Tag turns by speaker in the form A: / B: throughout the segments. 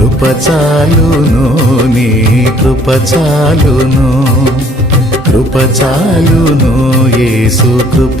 A: కృపచాలును కృప చాలును నీ కృప కృపచాలును చాలును యేసు కృప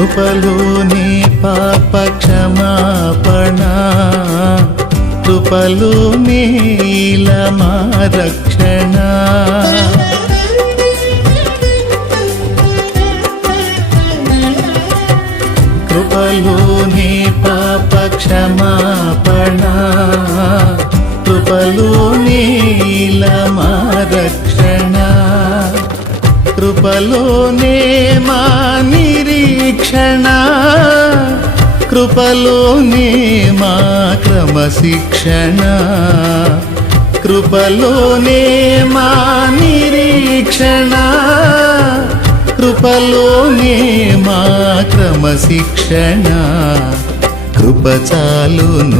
A: కృపలోని పాప క్షమాపణ కృపలోని మా రక్షణ కృపలోని పాప క్షమాపణ కృపలోని మా రక్షణ కృపలోనే మా నిరీక్షణ. కృపలోనే మా క్రమశిక్షణ. కృపలోనే మా నిరీక్షణ. కృపలోనే మా క్రమశిక్షణ. కృప చాలును